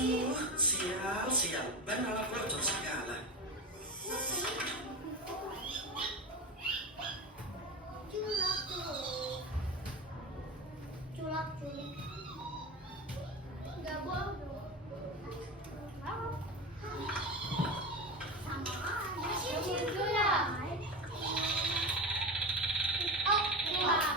Aduh, sial. Ban malah bocor segala. Culak. Nggak boleh. Sama aja sih. Itu ya. Oh, culak.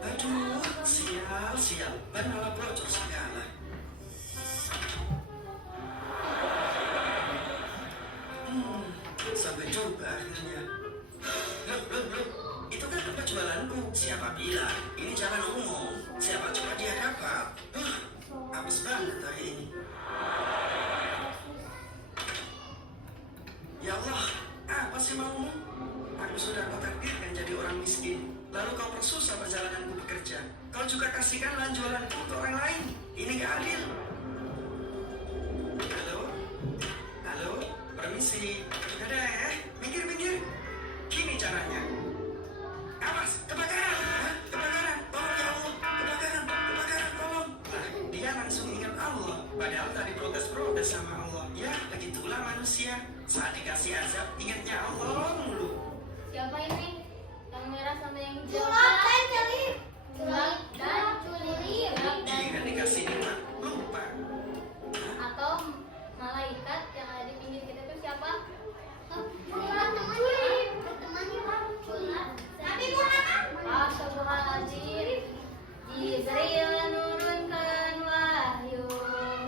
Aduh, sial. Ban malah bocor segala. Sampai juga akhirnya. Loh. Itu kan tempat jualanku. Siapa bilang? Ini jalan umum. Siapa coba dia dapat? Habis banget hari ini. Ya Allah, apa sih maumu? Aku sudah kau takdirkan jadi orang miskin. Lalu kau persusah perjalananku bekerja. Kau juga kasihkanlah jualanku untuk orang lain. Ini gak adil. Halo, permisi. Dadah, minggir. Gini caranya. Awas, kebakaran. Kebakaran, tolong ya Allah. Kebakaran, tolong. Nah, dia langsung ingat Allah. Padahal tadi protes sama Allah. Ya, begitulah manusia. Saat dikasih azab, ingatnya Allah mulu. Siapa ini? Yang merah sama yang hijau? Culak dan curi. Giliran dikasih nikmat, lupa. Atau malaikat yang ada di pinggir kita itu siapa? Astagfirullahaladzim. Jibril nurunkan wahyu,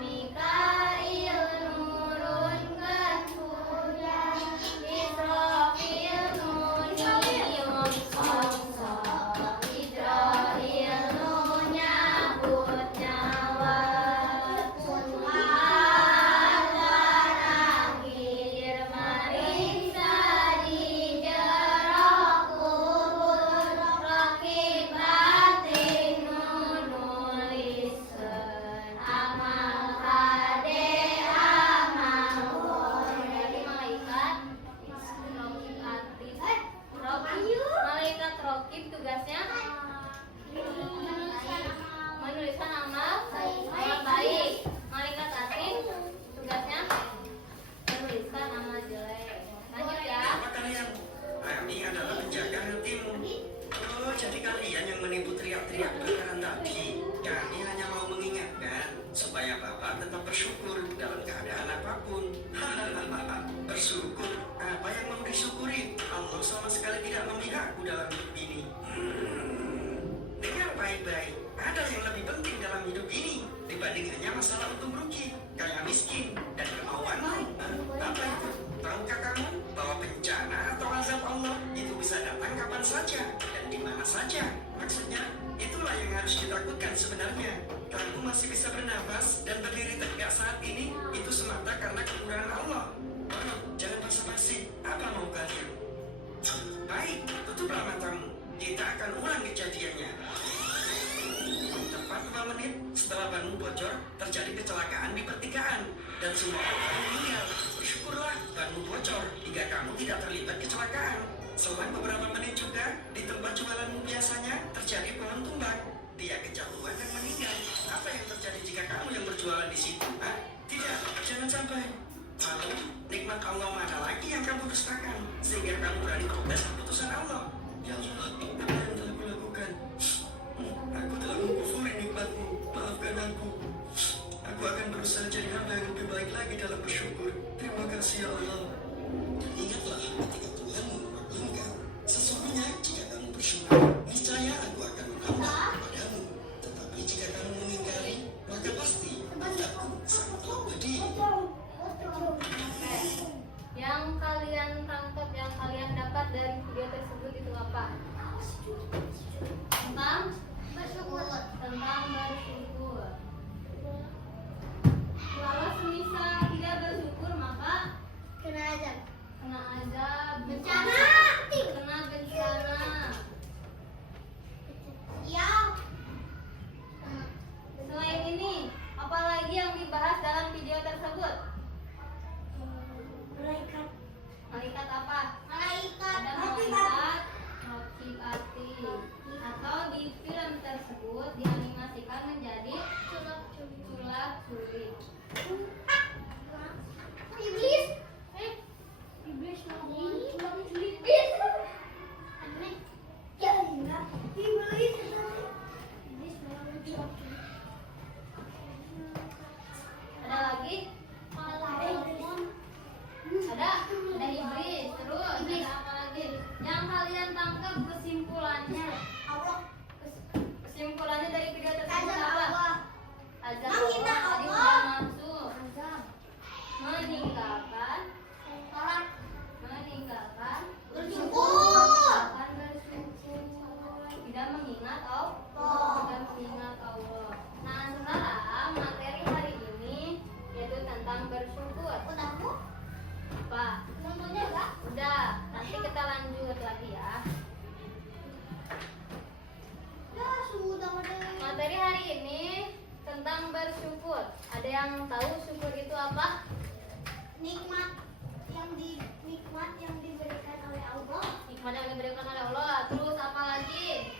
Mikail nurunkan hujan, Israfil nunyium qamsa, Idrahil nunyabut nyawa, terakhir marisa di jarak kubur, rakib batin nuliskan amal hade amal dari malaikat malaikat rokib tugasnya menuliskan amal baik. Malaikat atin tugasnya menuliskan amal jelek. Lanjut ya. Apa kalian? Kami adalah penjaga hatimu. Oh, jadi kalian yang menipu teriak-teriak bakaran tadi. Kami hanya mau mengingatkan supaya Bapak tetap bersyukur dalam keadaan apapun. Hahaha, bersyukur. Apa yang mau disyukuri? Allah sama sekali tidak memihakku dalam hidup ini. Dengar baik-baik. Ada yang lebih penting dalam hidup ini dibanding hanya masalah untung rugi, kaya miskin, dan kemauanmu. Apa itu? Tahukah kamu bahwa bencana atau azab Allah itu bisa datang kapan saja dan di mana saja? Maksudnya, itulah yang harus ditakutkan sebenarnya. Kamu masih bisa bernafas dan berdiri tegak saat ini, itu semata karena kekurangan Allah. Jangan basa-basi. Apa mau kalian? Baik, tutuplah matamu. Kita akan ulang kejadiannya. Tepat 2 menit setelah banmu bocor, terjadi kecelakaan di pertigaan dan semua orang meninggal. Bersyukurlah banmu bocor hingga kamu tidak terlibat kecelakaan. Selang beberapa menit juga, di tempat jualanmu biasanya terjadi pohon tumbang. berjualan di situ. Tidak, jangan sampai. Lalu, nikmat Allah mana lagi yang kamu dustakan? Sehingga kamu berani protes keputusan Allah. Ya Allah, apa yang telah kulakukan? Aku telah mengkufuri nikmatmu. Maafkan aku. Aku akan berusaha jadi hamba yang lebih baik lagi dalam bersyukur. Terima kasih ya Allah. Ingatlah ketika Tuhan menegur engkau. Sesungguhnya jika kamu bersyukur, niscaya aku akan menambah kepadamu. Tetapi jika kamu mengingkari, maka pasti aku sangatlah pedih. Oke. Yang kalian tangkap, yang kalian dapat dari video tersebut itu apa? Tentang Bersyukur. tentang bersyukur. Kalau semisal tidak bersyukur maka Kena azab. kena azab, Bencana. kena bencana. Ya. Selain ini, apalagi yang dibahas dalam video tersebut? Malaikat. Malaikat apa? Malaikat. Ada malaikat Raqib Atid. Atau di film tersebut dianimasikan menjadi sulap-sulip. Iblis. Iblis lawan iblis. Aneh. Ya enggak. Iblis. Iblis lawan sulap-sulip. Ada lagi? Ada iblis. Terus ada apa lagi? Yang kalian tangkap kesimpulannya. Allah. Kesimpulannya dari video tersebut Azab apa? Allah. Azab Menghina Allah tadi Allah. sudah masuk. Azab. Meninggalkan Salat. meninggalkan Bersyukur. akan bersyukur, tidak mengingat Allah, Allah. tidak mengingat Allah. Nah sekarang materi hari ini yaitu tentang bersyukur. Udah bu? Pak, Nontonnya enggak? udah, nanti kita lanjut lagi ya. Ya sudah materi. Materi hari ini tentang bersyukur. Ada yang tahu syukur itu apa? Nikmat yang diberikan oleh Allah. Nikmat yang diberikan oleh Allah. Terus apa lagi?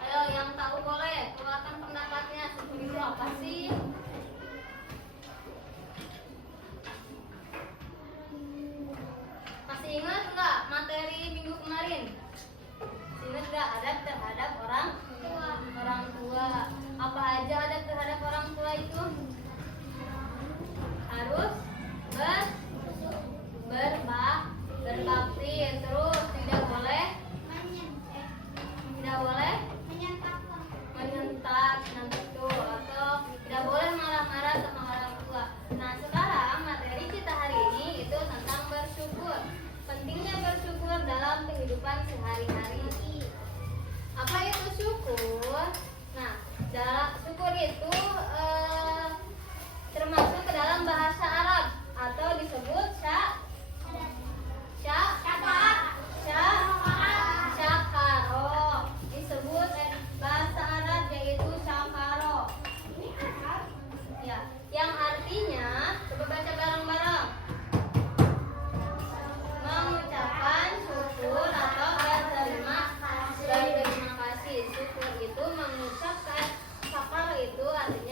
Ayo yang tahu boleh keluarkan pendapatnya. Syukur itu apa sih? Masih ingat nggak materi minggu kemarin? Ingat nggak adab terhadap orang tua? Apa aja adab terhadap orang tua itu? Harus berbakti, terus tidak boleh menyentak, nah betul, atau tidak boleh marah-marah sama orang tua. Nah sekarang materi kita hari ini itu tentang bersyukur. Pentingnya bersyukur dalam kehidupan sehari-hari. Apa itu syukur? Nah, dalam syukur itu termasuk ke dalam bahasa Arab atau disebut syakaro. Disebut bahasa Arab yaitu syakaro. Ya, yang artinya coba baca bareng-bareng. Mengucapkan syukur atau berterima kasih. Syukur itu mengucapkan, syakaro itu artinya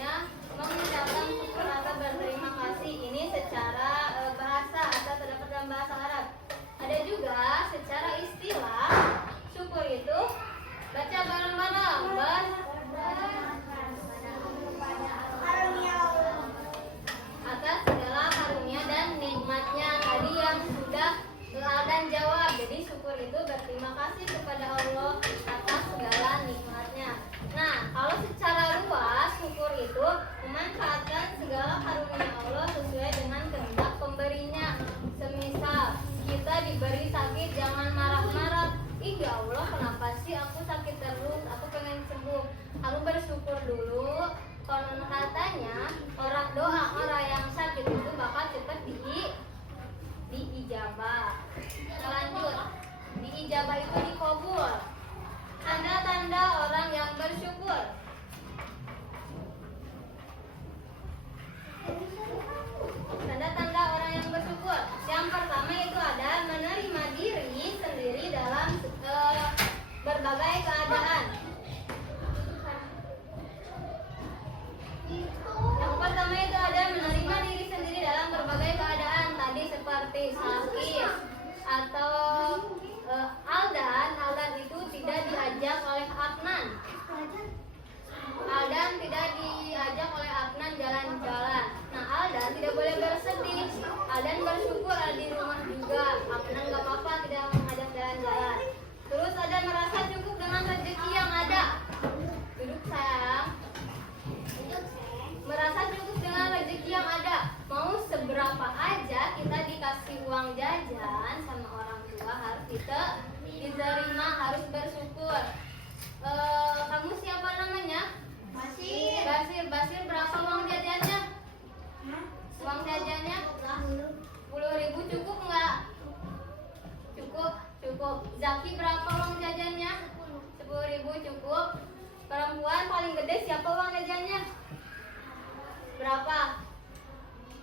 berapa?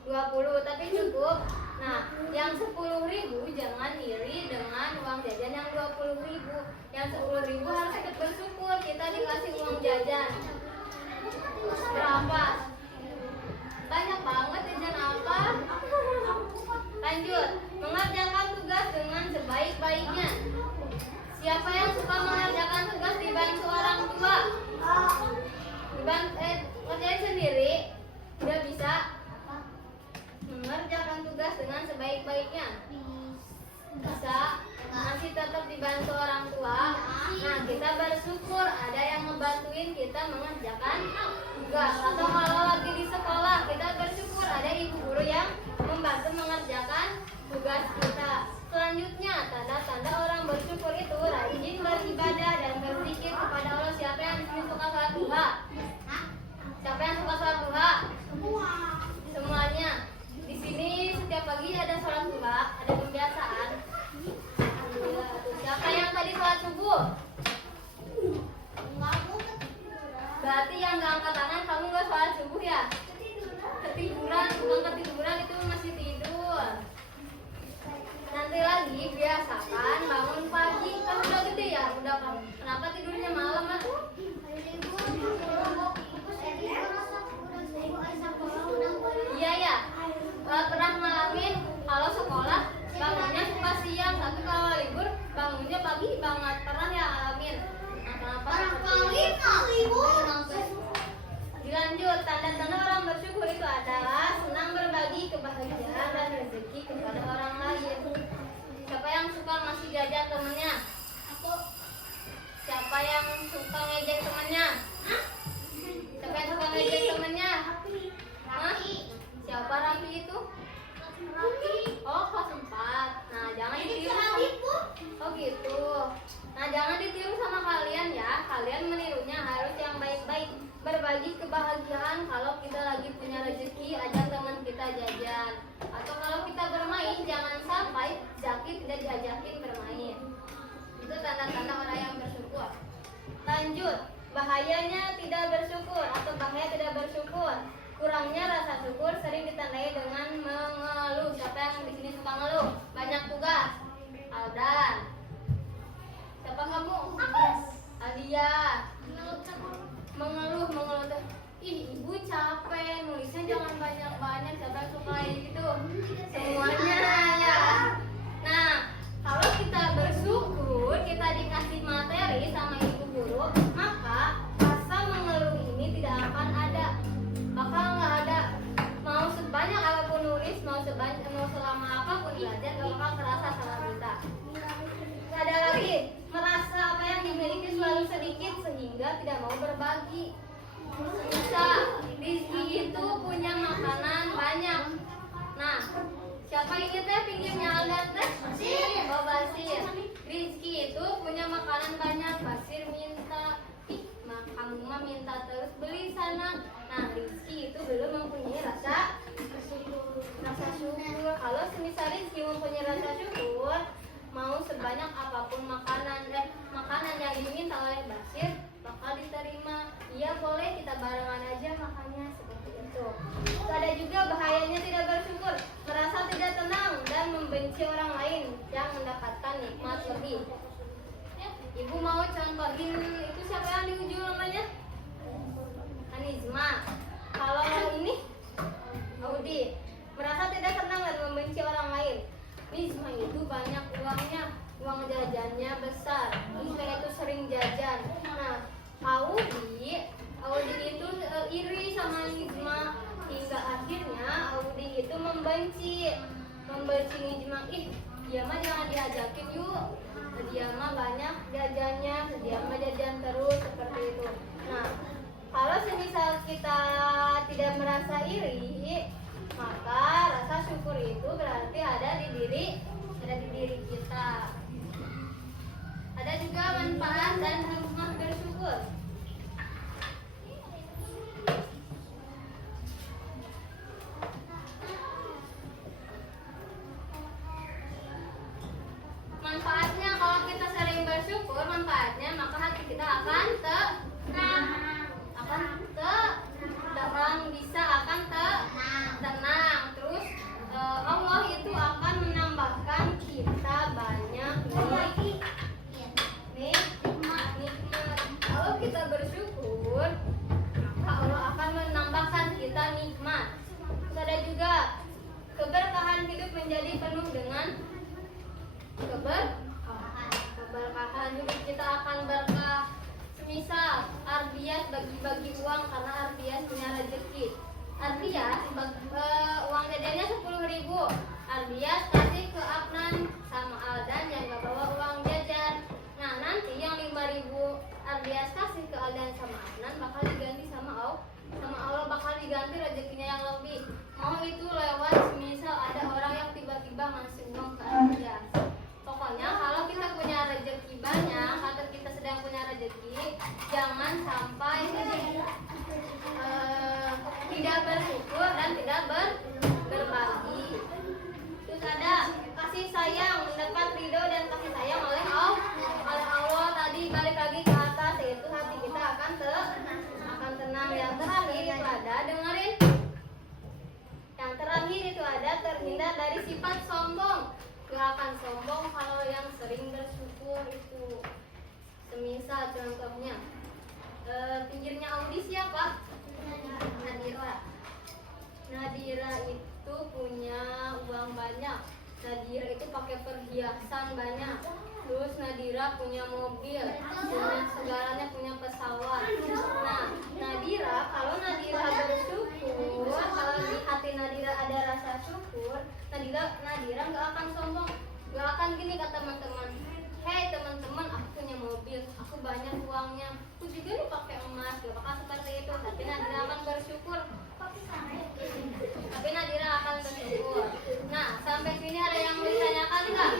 20, tapi cukup. Nah, yang 10.000 jangan iri dengan uang jajan yang 20.000. Yang 10.000 harus ikut bersyukur kita dikasih uang jajan. Berapa? Banyak banget jajan apa? Lanjut, mengerjakan tugas dengan sebaik-baiknya. Siapa yang suka mengerjakan tugas dibantu orang tua? Kerjain sendiri, tidak bisa mengerjakan tugas dengan sebaik-baiknya. Bisa, masih tetap dibantu orang tua. Nah, kita bersyukur ada yang ngebantuin kita mengerjakan tugas. Atau kalau lagi di sekolah, kita bersyukur ada ibu guru yang membantu mengerjakan tugas kita. Selanjutnya, tanda-tanda orang bersyukur itu rajin beribadah dan berzikir kepada Allah. Siapa yang suka sholat duha? Siapa yang suka sholat duha? Semuanya. Di sini setiap pagi ada sholat duha, ada pembiasaan. Siapa yang tadi sholat subuh? Berarti yang nggak angkat tangan kamu nggak sholat subuh ya? Ketiduran, bukan ketiduran, itu masih tidur. Nanti lagi biasakan bangun pagi, kan udah gede ya, udah kamu. Kenapa tidurnya malam mas? Iya ya, pernah ngalamin kalau sekolah bangunnya suka siang, tapi kalau libur bangunnya pagi banget. Pernah ya ngalamin? Nah, kenapa? Dilanjut, tanda-tanda orang bersyukur itu adalah senang berbagi kebahagiaan dan rezeki kepada orang lain. Siapa yang suka ngasih jajan temennya? Siapa yang suka ngejek temennya? Siapa yang suka ngejek temennya? Hah? Siapa Rafi itu? Oh, kelas 4. Nah, jangan ditiru. Oh gitu. Nah, jangan ditiru sama kalian ya. Kalian menirunya harus yang baik-baik. Berbagi kebahagiaan kalau kita lagi punya rezeki, ajak teman kita jajan. Atau kalau kita bermain, jangan sampai Zaki tidak diajakin bermain. Itu tanda-tanda orang yang bersyukur. Lanjut, bahayanya tidak bersyukur atau bahaya tidak bersyukur. Kurangnya rasa syukur sering ditandai dengan mengeluh. Siapa yang di sini suka ngeluh? Banyak tugas. Aldan. Siapa kamu? Alia. Mengeluh tuh. Ih, ibu capek, nulisnya jangan banyak-banyak. Siapa yang suka gitu? Semuanya ya. Nah, kalau kita bersyukur, kita dikasih materi sama ibu guru, maka rasa mengeluh ini tidak akan ada. Bakal nggak ada. Mau sebanyak apapun nulis, mau selama apapun belajar, gak bakal terasa sama kita. Gak ada lagi merasa apa yang dimiliki selalu sedikit sehingga tidak mau berbagi. Bisa, Rizky itu punya makanan banyak. Nah, siapa ini teh pinggirnya Aldan teh? Oh, Basir. Rizky itu punya makanan banyak. Basir minta, kamu mah minta terus beli sana. Nah, Rizky itu belum mempunyai rasa syukur. Kalau semisal Rizky mempunyai rasa syukur, mau sebanyak apapun makanan yang diminta oleh Basir bakal diterima. Iya boleh, kita barengan aja makannya, seperti itu. Ada juga bahayanya tidak bersyukur, merasa tidak tenang dan membenci orang lain yang mendapatkan nikmat lebih. Ibu mau contohin itu siapa yang di ujung namanya? Anizma. Kalau ini Audi, merasa tidak tenang dan membenci orang lain. Nizma itu banyak uangnya, uang jajannya besar. Nizma itu sering jajan. Nah, Audi itu iri sama Nizma hingga akhirnya Audi itu membenci Nizma. Ih, dia mah jangan diajakin yuk. Dia mah banyak jajannya, dia mah jajan terus seperti itu. Nah, kalau semisal kita tidak merasa iri, maka rasa syukur itu berarti ada di diri kita. Ada juga manfaat dan hikmah bersyukur. Manfaatnya kalau kita sering bersyukur, manfaatnya maka hati kita akan tenang, bisa akan bersyukur, maka Allah akan menambahkan kita nikmat. Terus ada juga keberkahan hidup menjadi penuh dengan keberkahan hidup, kita akan berkah. Semisal Ardias bagi-bagi uang karena Ardias punya rezeki. Ardias uang jajannya 10.000. Ardias kasih ke Afnan sama Aldan yang gak bawa uang jajan. Nah nanti yang 5.000 Ardias kasih ke Aldan sama Afnan bakal diganti sama Allah, bakal diganti rezekinya yang lebih. Mau itu lewat semisal ada orang yang tiba-tiba ngasih uang ke Ardias. Pokoknya kalau kita punya rezeki banyak atau kita sedang punya rezeki, jangan sampai tidak bersyukur dan tidak berbagi. Terus ada kasih sayang, mendapat ridho dan kasih sayang oleh Allah. Tadi balik lagi ke atas, yaitu hati kita akan tenang. Yang terakhir itu ada, dengerin. Yang terakhir itu ada terhindar dari sifat sombong. Gak akan sombong kalau yang sering bersyukur itu. Semisal contohnya, pinggirnya Audi siapa? Nadira itu punya uang banyak. Nadira itu pakai perhiasan banyak. Terus Nadira punya mobil, punya segalanya, punya pesawat. Nah, Nadira, kalau Nadira bersyukur, kalau di hati Nadira ada rasa syukur, Nadira nggak akan sombong, nggak akan gini kata teman-teman. Hei teman-teman, aku punya mobil, aku banyak uangnya, aku juga nih pakai emas, gak bakal seperti itu. Tapi Nadira akan bersyukur. Nah, sampai sini ada yang mau ditanyakan nggak?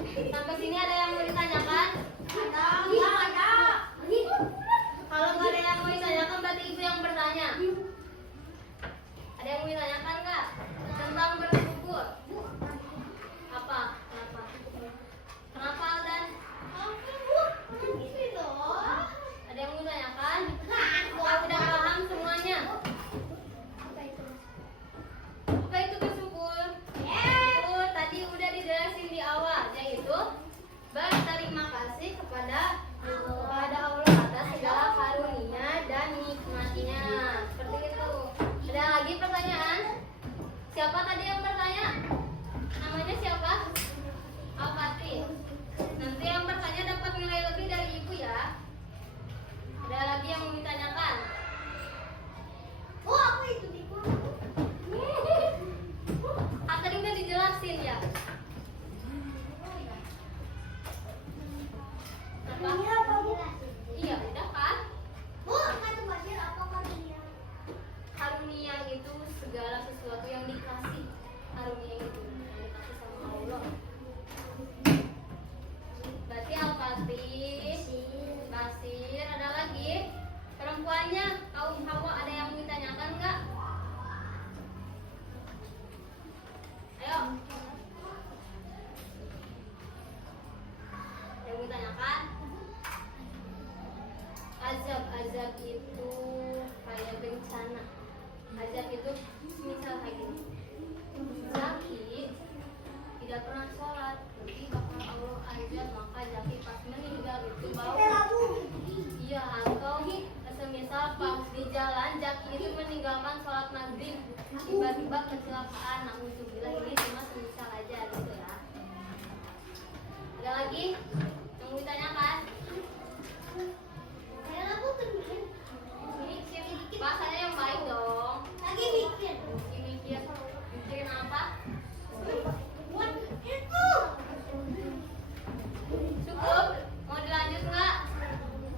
Sampai sini ada yang mau ditanyakan? Ada. Kalau nggak ada yang mau ditanyakan, berarti ibu yang bertanya. Ada yang mau ditanyakan nggak tentang bersyukur? Apa? Kenapa Aldan? Ada yang mau ditanyakan? Kalau udah paham semuanya? Apa itu bersyukur? Tadi udah dijelasin di awal, yaitu berterima kasih kepada Allah atas segala karunia dan nikmatnya. Seperti itu. Ada lagi pertanyaan? Siapa tadi yang bertanya? Namanya siapa? Al-Fatih. Nanti yang bertanya dapat nilai lebih dari ibu ya. Ada lagi yang mau ditanyakan? Apa itu di Tadi udah dijelasin ya. Iya, udah kan? Karunia itu segala sesuatu yang dikasih. Karunia itu yang dikasih sama Allah. Berarti Al-Fatih, Basir, ada lagi? Perempuannya, kaum Hawa, ada yang mau ditanyakan nggak? Ayo. Yang mau ditanyakan? Azab itu kayak bencana. Azab itu misal kayak gini. Zaki tidak pernah sholat, nanti bakal Allah azab, maka Zaki pas meninggal itu bau. Iya, atau semisal pas di jalan Zaki itu meninggalkan sholat maghrib, tiba-tiba kecelakaan. Alhamdulillah, ini cuma semisal aja gitu ya. Ada lagi yang mau ditanyakan? Bahasanya yang baik dong. Lagi mikir. Mikirin apa? Cukup? Mau dilanjut nggak?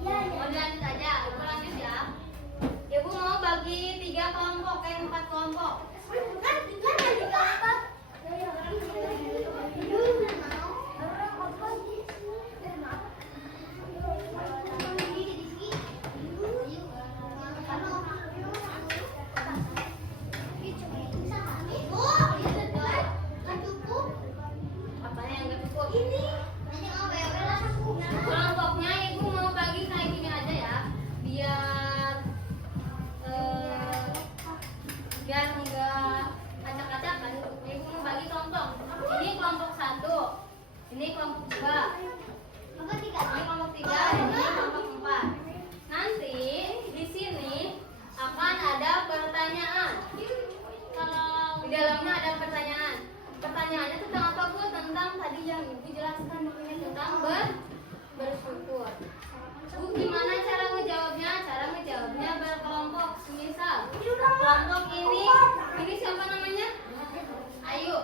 Mau dilanjut aja? Ibu lanjut ya. Ibu mau bagi 3 kelompok, 4 kelompok. ini siapa namanya? Ayu,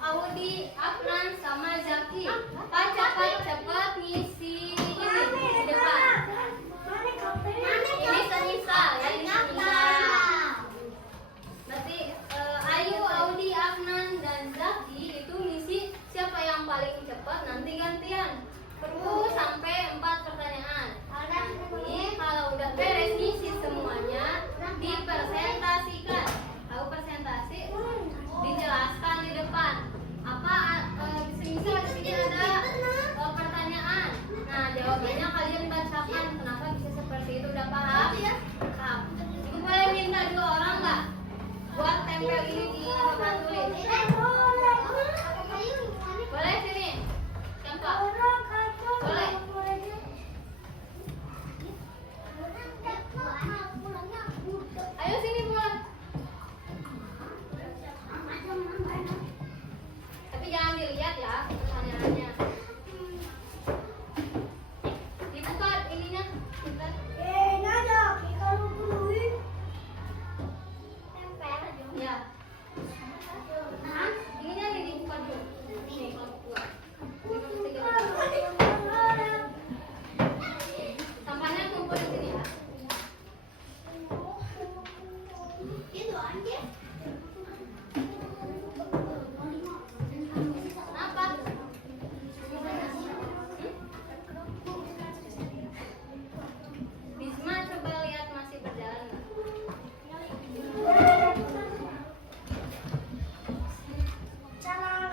Audi, Afnan, sama Zaki. Pak cepat ngisi ini di depan. Ini Senisa, ya ini Senisa. Berarti Ayu, Audi, Afnan, dan Zaki itu ngisi siapa yang paling cepat nanti gantian. Perlu sampai 4 pertanyaan. Ini kalau udah beres ngisi semuanya dipresentasikan. Tahu presentasi? Dijelaskan di depan. Apa misal di sini ada pertanyaan. Nah, jawabannya kalian bacakan. Kenapa bisa seperti itu? Udah paham? Paham. Ibu boleh minta 2 orang nggak buat tempel ini di papan tulis? Boleh sini. Contoh. Boleh. Ayo sini pulang. Tapi jangan dilihat ya pertanyaannya. Dibuka ininya. Bentar. Ya. Ininya nih dibuka dulu. Nih kelompok 2. Sampahnya kumpul di sini ya. Kenapa? Bisma coba lihat masih berjalan nggak? Bisa nggak?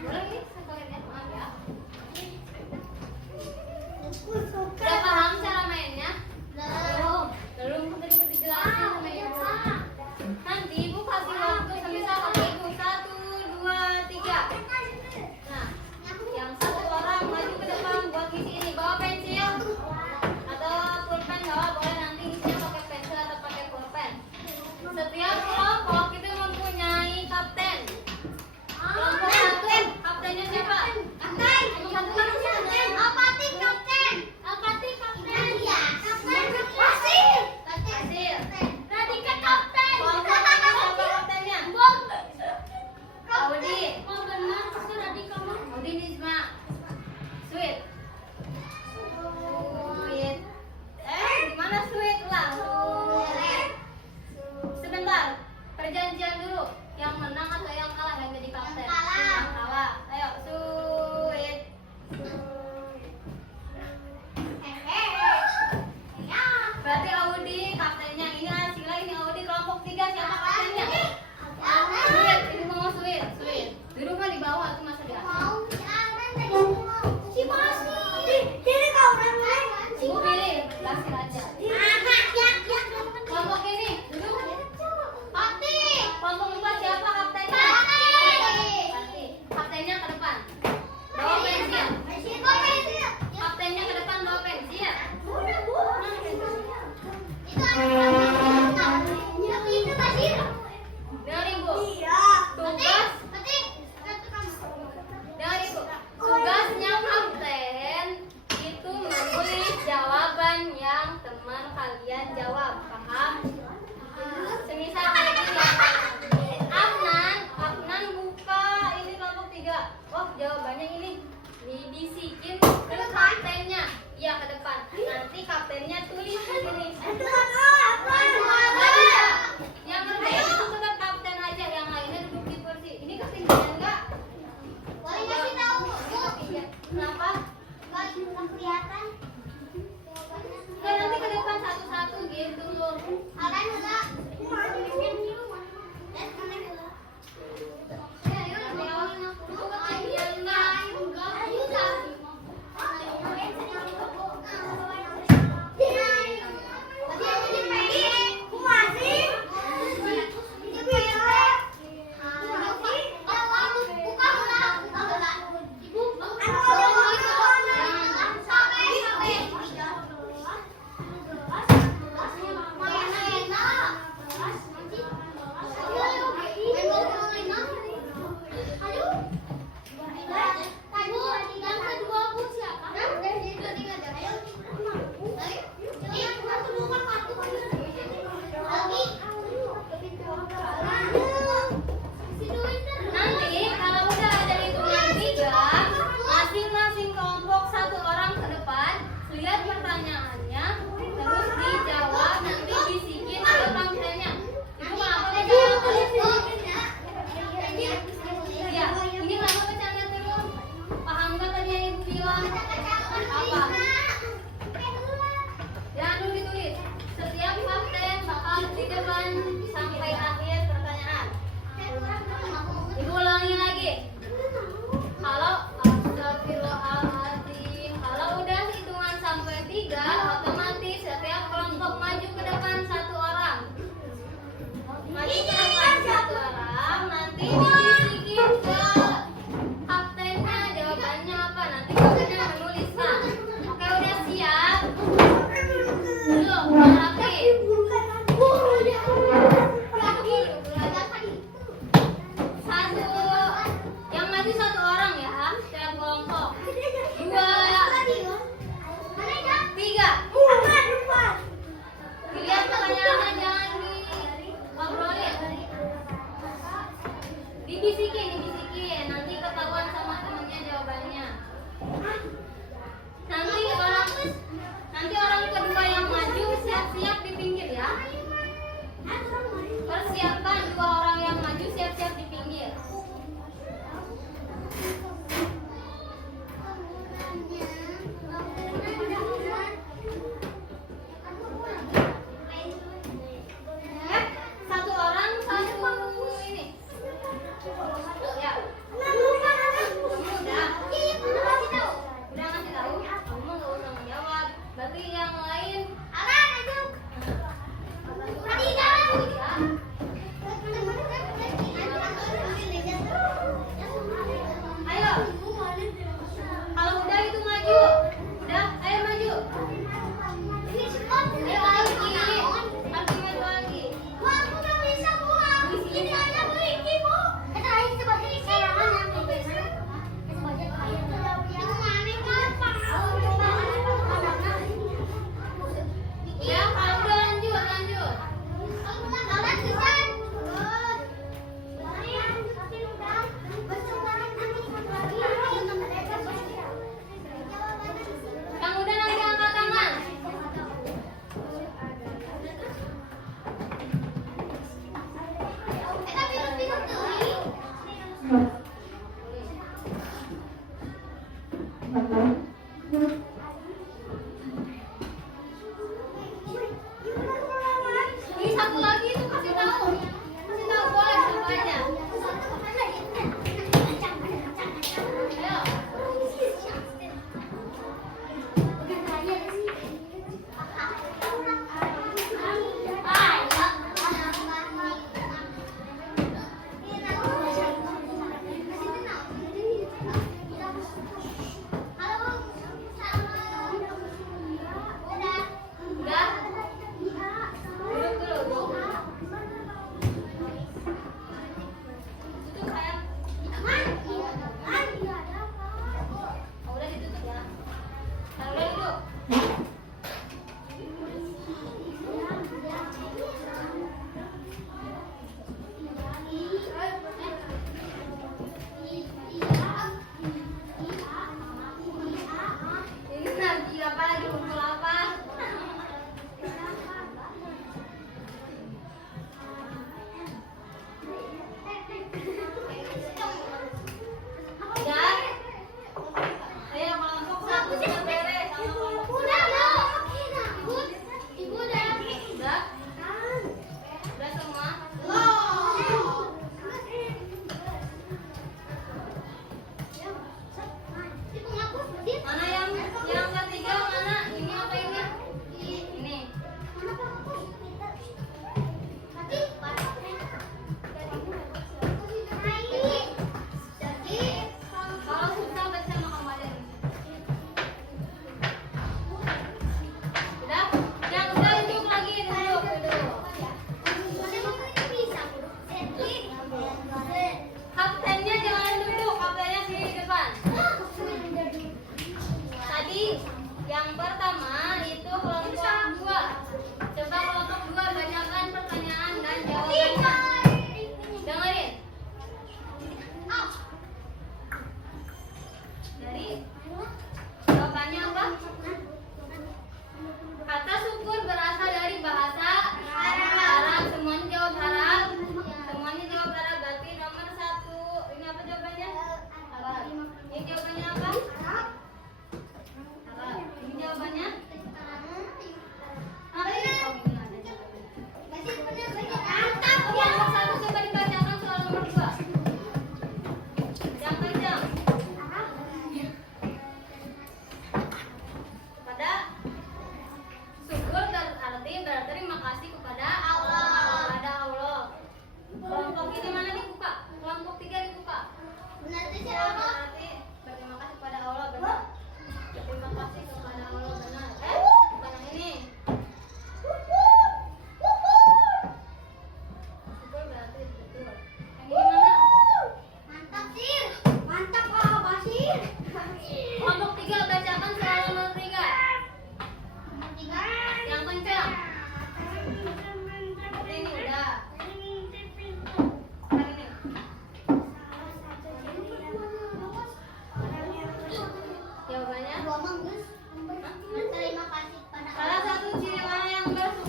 Boleh nih, saya lihat maaf ya. Udah paham cara mainnya? Belum tadi udah dijelasin sama ibu. Nanti ibu kasih waktu semisal kata ibu 1, 2, 3. Nah, yang 1 orang maju ke depan buat ngisi ini. Bawa pensil atau pulpen, boleh nanti ngisinya pakai pensil atau pakai pulpen. Setiap kelompok itu mempunyai kapten. Kelompok 1, kaptennya siapa? Kapten. Kamu kan kapten. Al-Fatih kapten. Al-Fatih kapten. Iya. Kapten Fasil. Fasil. Radika kapten. Kelompok ini siapa kaptennya? Audi. Oh benar, itu Radika mah. Audi Nisma. Sweet. Sweet. Gimana Sweet lah? Sebentar. Perjanjian dulu. Yang menang atau yang kalah yang jadi kapten? Yang kalah. Ayo, Sweet. Berarti Audi kaptennya. Ini Sila, ini Audi. Kelompok 3 siapa kaptennya? Sweet. Ini mau Sweet. Sweet. Duduk mah di bawah tuh masa di atas. Ibu pilih. Kasih aja. Kelompok ini. Duduk. Kelompok 4 siapa kaptennya? Pati. Kaptennya ke depan. Bawa pensil. Kaptennya ke depan bawa pensil.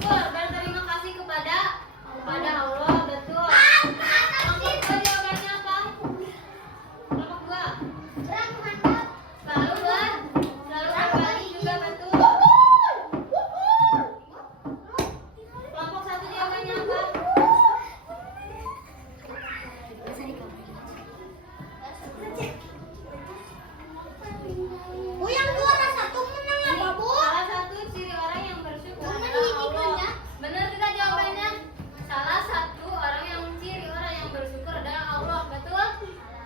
bersyukur, berterima kasih kepada Allah, betul. Kelompok dua jawabannya apa? Kelompok dua. Selalu berbagi juga, betul. Kelompok satu jawabannya apa? Oh, yang juara satu menang apa, Bu? Salah satu ciri orang yang bersyukur Mana adalah ini Allah. ikannya? Benar tidak jawabannya? Salah satu ciri orang yang bersyukur adalah Allah, betul?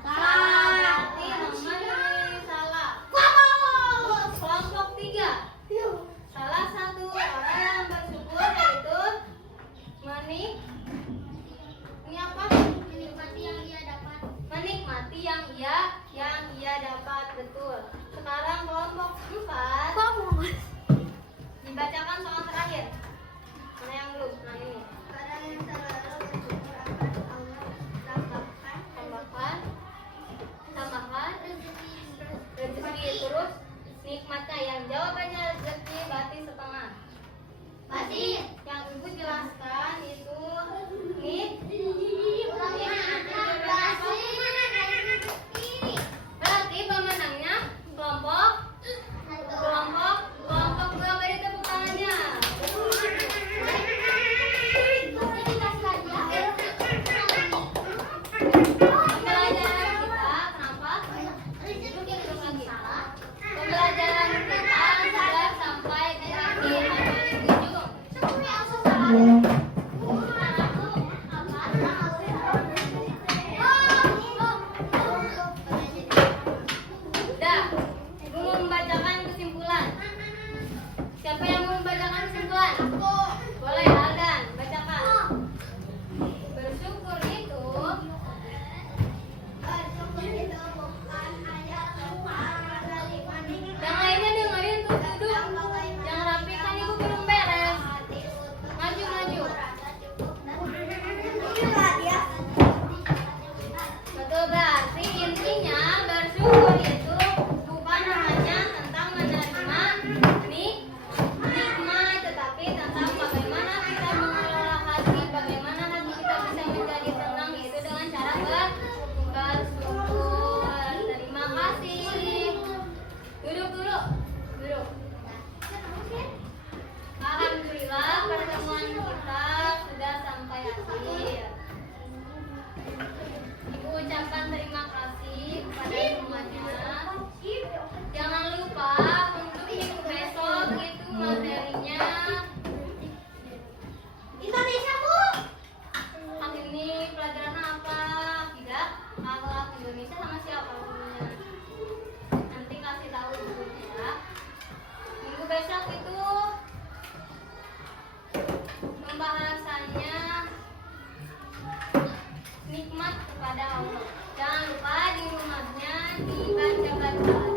Salah. Berarti nomor salah. Kelompok tiga. Salah satu orang yang bersyukur yaitu ini apa? Menikmati yang ia dapat. Menikmati yang ia dapat, betul. Sekarang kelompok 4 dibacakan soal terakhir. Mana yang belum? Nah ini. Orang yang selalu bersyukur akan Allah Tambahkan rezeki terus nikmatnya. Yang jawabannya rezeki berarti setengah. Yang ibu jelaskan itu berarti pemenangnya kelompok dua. Beri tepuk tangannya. Pembelajaran kita kenapa? Duduk lagi. Pembelajaran kita sudah sampai di akhir ujung. Udah, ibu mau membacakan kesimpulan. Siapa yang mau membacakan kesimpulan? Boleh, Aldan, bacakan. Bersyukur itu yang lainnya dengerin tuh, duduk. Yang rapi kan ibu belum beres. Maju. Betul, berarti intinya bersyukur itu bukan hanya tentang menerima nikmat, tetapi tentang bagaimana kita mengelola hati, bagaimana hati kita bisa menjadi tenang, yaitu dengan cara bersyukur. Terima kasih. Duduk dulu. Alhamdulillah pertemuan kita sudah sampai akhir. Ibu ucapkan terima kasih kepada semuanya. Jangan lupa untuk minggu besok itu materinya Indonesia, Bu. hari ini pelajaran apa? Tidak, akhlak Indonesia sama siapa gurunya? Nanti kasih tahu dulu ya. Minggu besok itu pembahasannya nikmat kepada Allah. Jangan lupa di rumahnya dibaca-baca.